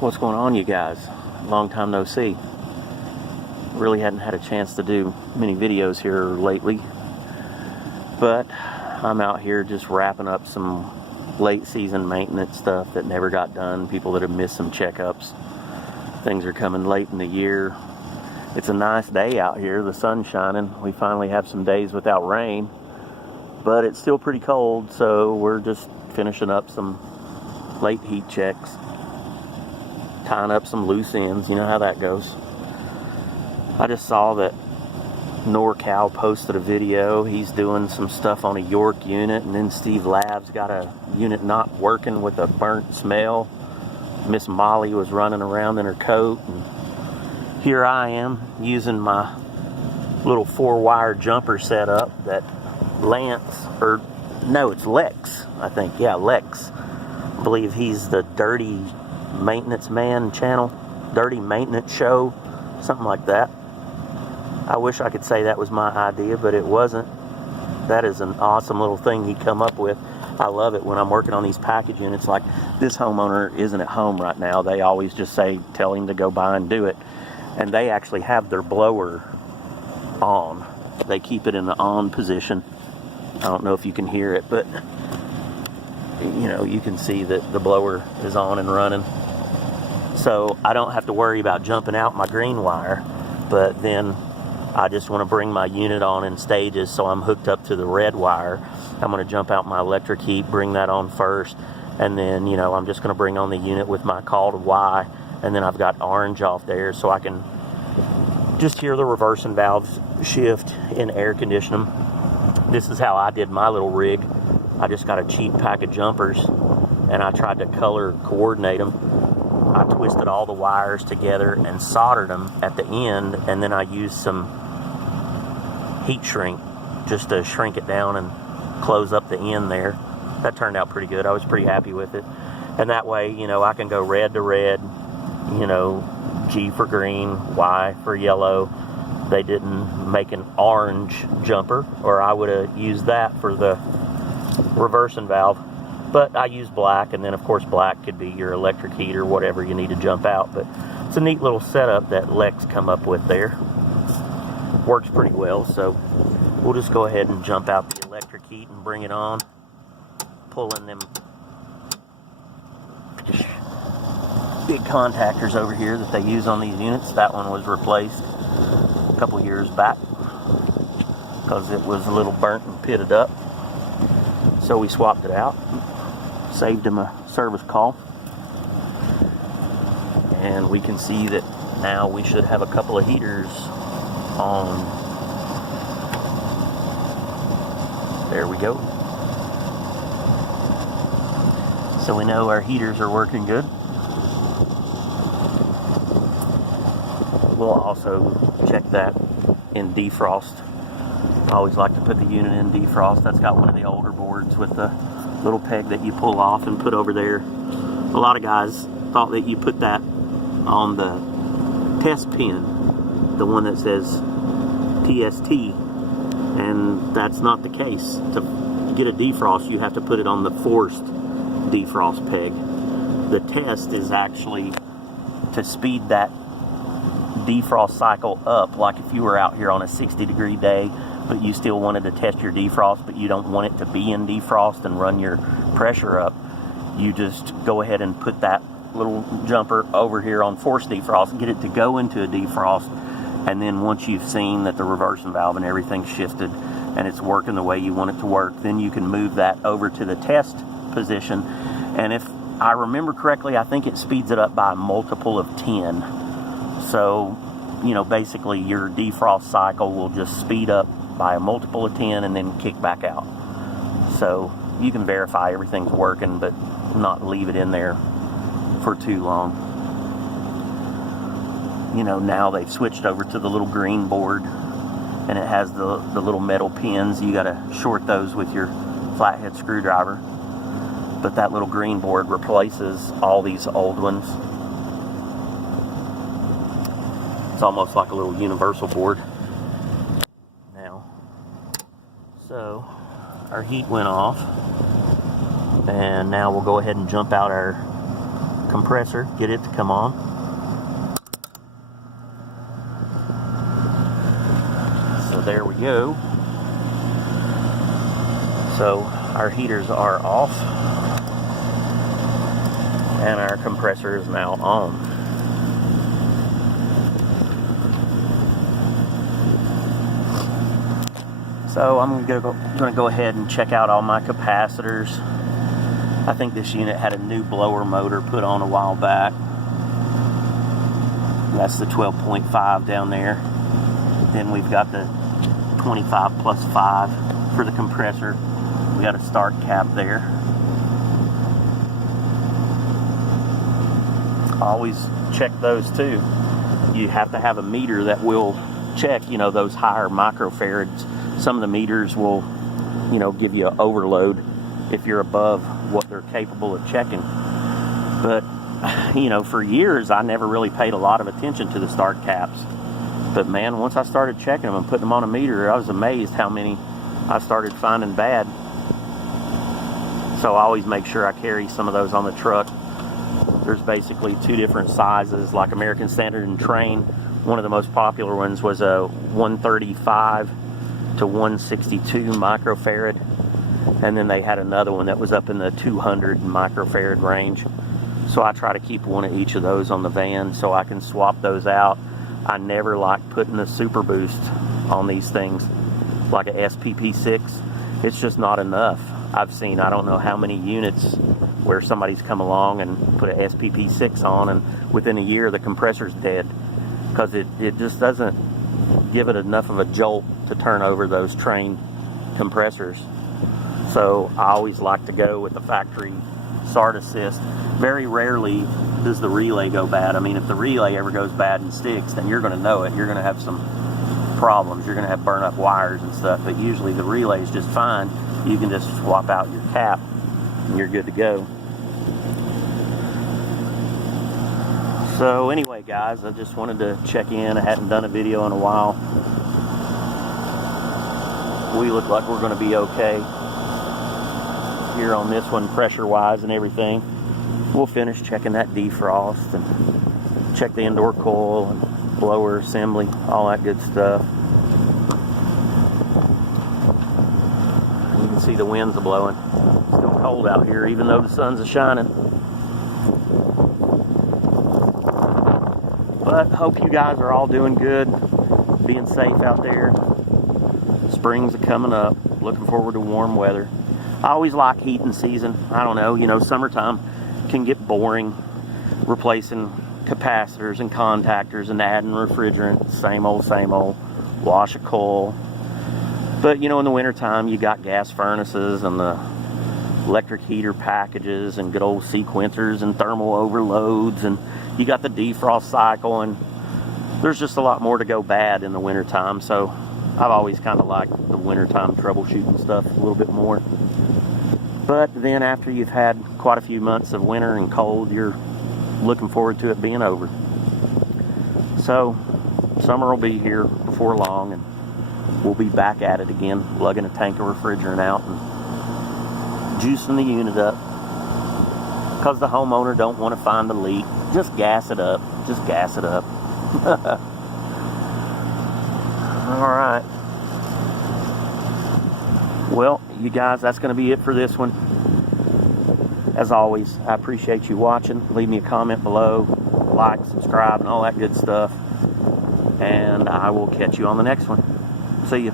What's going on, you guys? Long time no see. Really hadn't had a chance to do many videos here lately, but I'm out here just wrapping up some late season maintenance stuff that never got done. People that have missed some checkups. Things are coming late in the year. It's a nice day out here. The sun's shining. We finally have some days without rain, but it's still pretty cold, so we're just finishing up some late heat checks, tying up some loose ends. You know how that goes. I just saw that NorCal posted a video. He's doing some stuff on a York unit, and then Steve Lab's got a unit not working with a burnt smell. Miss Molly was running around in her coat, and here I am using my little 4-wire jumper setup that it's Lex, I think. Yeah, Lex. I believe he's the Dirty Maintenance Man channel, Dirty Maintenance Show, something like that. I wish I could say that was my idea, but it wasn't. That is an awesome little thing he come up with. I love it when I'm working on these package units. Like, this homeowner isn't at home right now. They always just tell him to go by and do it. And they actually have their blower on. They keep it in the on position. I don't know if you can hear it, but you can see that the blower is on and running. So I don't have to worry about jumping out my green wire, but then I just want to bring my unit on in stages, so I'm hooked up to the red wire. I'm going to jump out my electric heat, bring that on first, and then, I'm just going to bring on the unit with my call to Y, and then I've got orange off there, so I can just hear the reversing valves shift in air conditioning. This is how I did my little rig. I just got a cheap pack of jumpers, and I tried to color coordinate them. I twisted all the wires together and soldered them at the end, and then I used some heat shrink just to shrink it down and close up the end there. That turned out pretty good. I was pretty happy with it. And that way, I can go red to red, G for green, Y for yellow. They didn't make an orange jumper, or I would have used that for the reversing valve. But I use black, and then of course black could be your electric heat or whatever you need to jump out. But it's a neat little setup that Lex come up with there. Works pretty well, so we'll just go ahead and jump out the electric heat and bring it on. Pull in them big contactors over here that they use on these units. That one was replaced a couple years back because it was a little burnt and pitted up. So we swapped it out. Saved him a service call, and we can see that now we should have a couple of heaters on. There we go. So we know our heaters are working good. We'll also check that in defrost. I always like to put the unit in defrost. That's got one of the older boards with the little peg that you pull off and put over there. A lot of guys thought that you put that on the test pin, the one that says TST, and that's not the case. To get a defrost, you have to put it on the forced defrost peg. The test is actually to speed that defrost cycle up, like if you were out here on a 60-degree day, but you still wanted to test your defrost, but you don't want it to be in defrost and run your pressure up, you just go ahead and put that little jumper over here on forced defrost, get it to go into a defrost, and then once you've seen that the reversing valve and everything's shifted and it's working the way you want it to work, then you can move that over to the test position. And if I remember correctly, I think it speeds it up by a multiple of 10. So, basically your defrost cycle will just speed up by a multiple of 10 and then kick back out. So you can verify everything's working, but not leave it in there for too long. Now they've switched over to the little green board, and it has the little metal pins. You got to short those with your flathead screwdriver. But that little green board replaces all these old ones. It's almost like a little universal board now. So our heat went off, and now we'll go ahead and jump out our compressor, get it to come on. So there we go. So our heaters are off and our compressor is now on. So I'm gonna go ahead and check out all my capacitors. I think this unit had a new blower motor put on a while back. And that's the 12.5 down there. Then we've got the 25 plus 5 for the compressor. We got a start cap there. Always check those too. You have to have a meter that will check, you know, those higher microfarads. Some of the meters will, you know, give you an overload if you're above what they're capable of checking. But, you know, for years I never really paid a lot of attention to the start caps. But man, once I started checking them and putting them on a meter, I was amazed how many I started finding bad. So I always make sure I carry some of those on the truck. There's basically two different sizes, like American Standard and Train. One of the most popular ones was a 135 to 162 microfarad, and then they had another one that was up in the 200 microfarad range. So I try to keep one of each of those on the van so I can swap those out. I never like putting the super boost on these things like a SPP6. It's just not enough. I've seen, I don't know how many units where somebody's come along and put a SPP6 on, and within a year the compressor's dead because it just doesn't give it enough of a jolt to turn over those Train compressors. So I always like to go with the factory start assist. Very rarely does the relay go bad. I mean, if the relay ever goes bad and sticks, then you're going to know it. You're going to have some problems. You're going to have burn up wires and stuff, but usually the relay is just fine. You can just swap out your cap and you're good to go. So anyway, guys, I just wanted to check in. I hadn't done a video in a while. We look like we're going to be okay here on this one, pressure-wise and everything. We'll finish checking that defrost and check the indoor coil and blower assembly, all that good stuff. You can see the winds are blowing. It's still cold out here, even though the sun's shining. But hope you guys are all doing good, being safe out there. Spring's coming up. Looking forward to warm weather. I always like heating season. I don't know, you know, summertime can get boring, replacing capacitors and contactors and adding refrigerant, same old, wash a coil. But you know, in the wintertime you got gas furnaces and the electric heater packages and good old sequencers and thermal overloads, and you got the defrost cycle, and there's just a lot more to go bad in the wintertime. So I've always kind of liked the wintertime troubleshooting stuff a little bit more. But then after you've had quite a few months of winter and cold, you're looking forward to it being over. So summer will be here before long, and we'll be back at it again, lugging a tank of refrigerant out and juicing the unit up. Because the homeowner don't want to find the leak, just gas it up. Just gas it up. All right. Well, you guys, that's going to be it for this one. As always, I appreciate you watching. Leave me a comment below, like, subscribe, and all that good stuff. And I will catch you on the next one. See you.